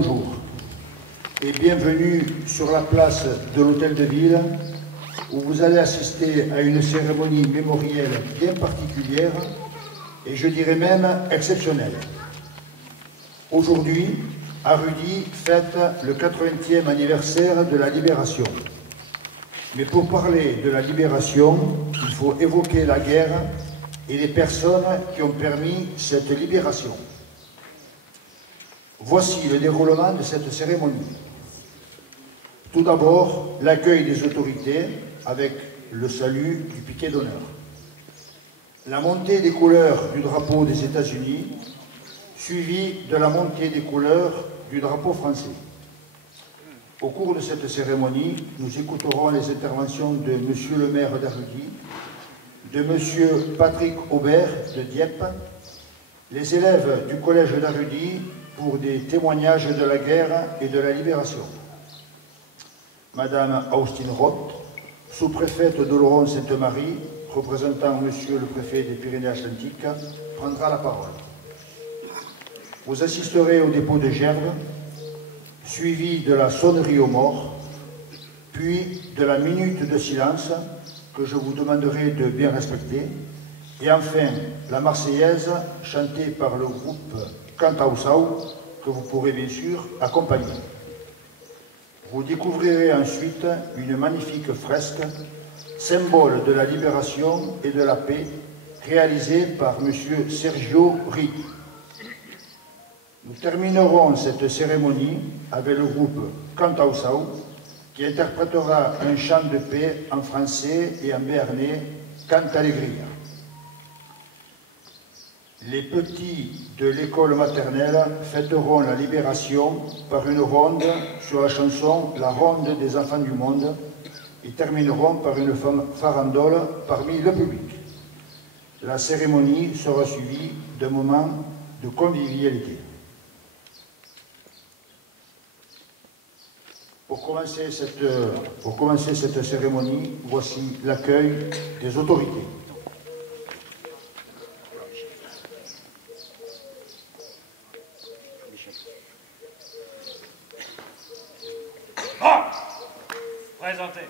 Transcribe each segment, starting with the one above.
bonjour et bienvenue sur la place de l'Hôtel de Ville où vous allez assister à une cérémonie mémorielle bien particulière et je dirais même exceptionnelle. Aujourd'hui, Arudy fête le 80e anniversaire de la Libération. Mais pour parler de la Libération, il faut évoquer la guerre et les personnes qui ont permis cette libération. Voici le déroulement de cette cérémonie. Tout d'abord, l'accueil des autorités avec le salut du piquet d'honneur. La montée des couleurs du drapeau des États-Unis, suivie de la montée des couleurs du drapeau français. Au cours de cette cérémonie, nous écouterons les interventions de Monsieur le maire d'Arudy, de Monsieur Patrick Aubert de Dieppe, les élèves du collège d'Arudy pour des témoignages de la guerre et de la libération. Madame Austin Roth, sous-préfète d'Oloron-Sainte-Marie, représentant Monsieur le préfet des Pyrénées-Atlantiques, prendra la parole. Vous assisterez au dépôt de gerbes, suivi de la sonnerie aux morts, puis de la minute de silence que je vous demanderai de bien respecter, et enfin la Marseillaise chantée par le groupe Cantausau, que vous pourrez bien sûr accompagner. Vous découvrirez ensuite une magnifique fresque, symbole de la libération et de la paix, réalisée par M. Sergio Ri. Nous terminerons cette cérémonie avec le groupe Cantausau, qui interprétera un chant de paix en français et en béarnais, Cantalegria. Les petits de l'école maternelle fêteront la libération par une ronde sur la chanson La Ronde des enfants du monde et termineront par une farandole parmi le public. La cérémonie sera suivie d'un moment de convivialité. Pour commencer cette cérémonie, voici l'accueil des autorités. Présentez.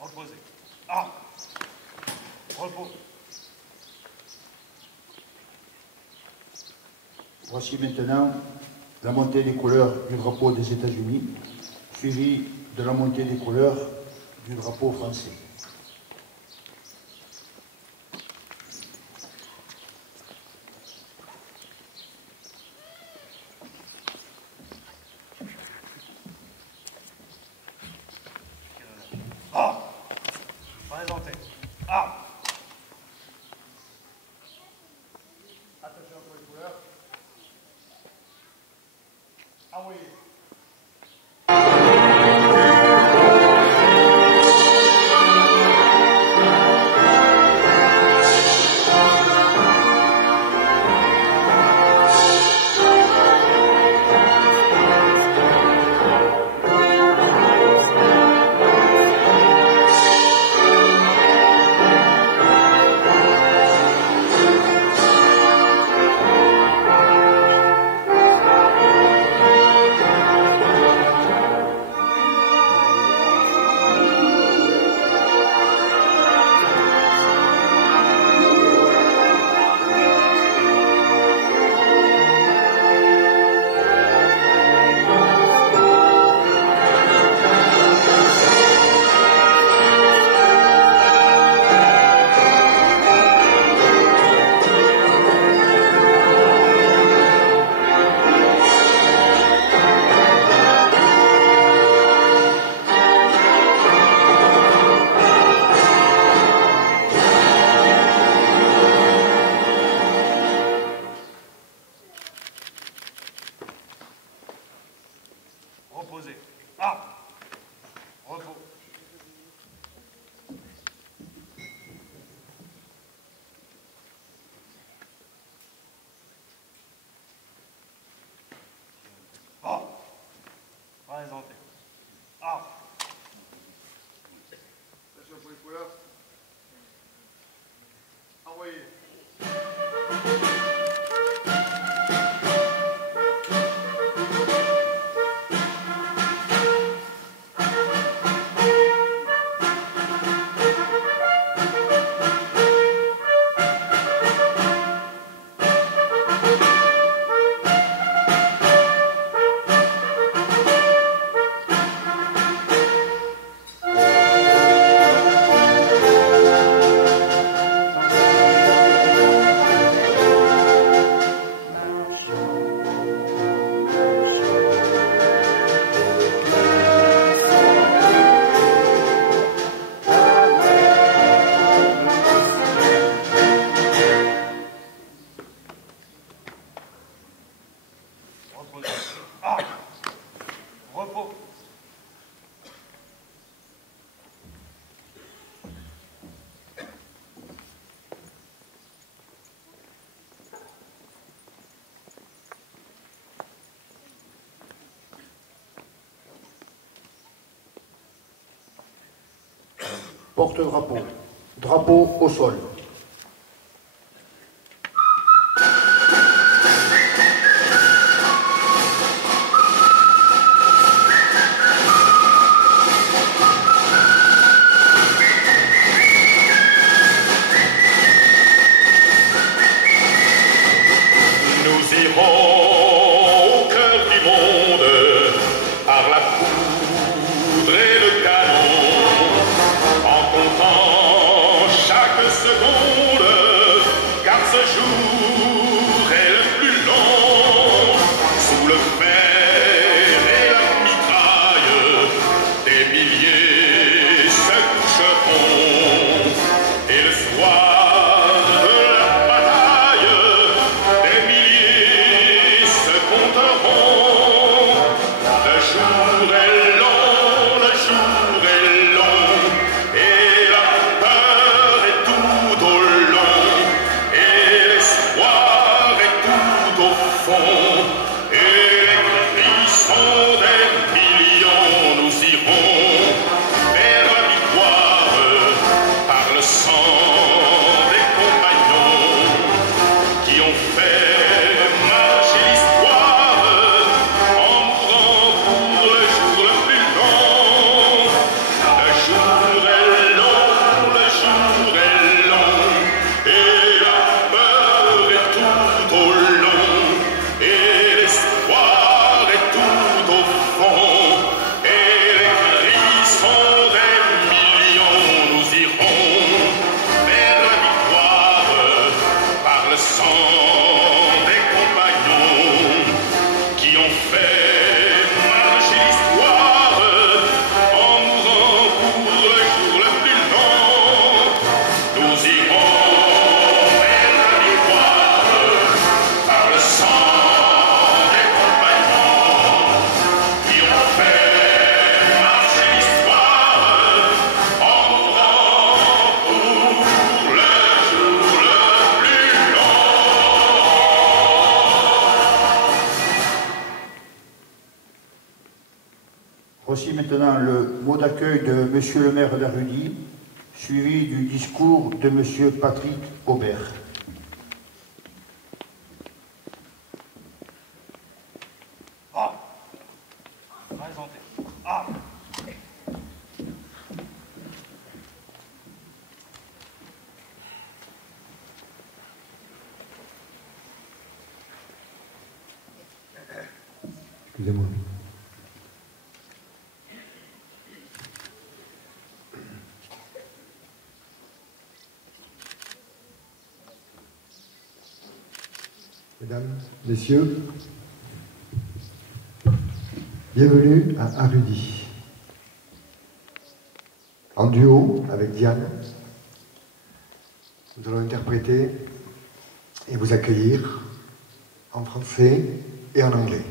Reposez. Repos. Voici maintenant la montée des couleurs du drapeau des États-Unis, suivie de la montée des couleurs du drapeau français. Présentez. Attention pour les couleurs. Ah oui. Reposez. Ah! Repos. Ah! Présentez. Ah! Attention pour les couleurs. Envoyez. Reposez. Ah! Repos. Porte-drapeau. Drapeau au sol. Nous irons au cœur du monde par la poudre et le canon, en comptant chaque seconde, car ce jour est le plus long. Sous le fer et la mitraille, des milliers se coucheront, et le soir de la bataille, des milliers se compteront. Le jour est long, le jour est long, et la peur est tout au long, et l'espoir est tout au fond, et les cris sont des millions. Nous irons vers la victoire par le sang des compagnons qui ont fait marcher l'histoire en mourant pour le jour le plus long. Le jour est long, le jour est long, et la peur est tout au long, et l'espoir est tout au fond, et les cris sont des millions. Nous irons vers la victoire par le sang des compagnons qui ont fait marcher l'histoire en mourant pour le jour le plus long. Nous irons vers la victoire par le sang des compagnons qui ont fait marcher l'histoire en mourant pour le jour le plus long. Voici maintenant le mot d'accueil de Monsieur le maire d'Arrudy, suivi du discours de Monsieur Patrick Aubert. Ah! Présentez. Ah! Excusez-moi. Mesdames, Messieurs, bienvenue à Arrudy. En duo avec Diane, nous allons interpréter et vous accueillir en français et en anglais.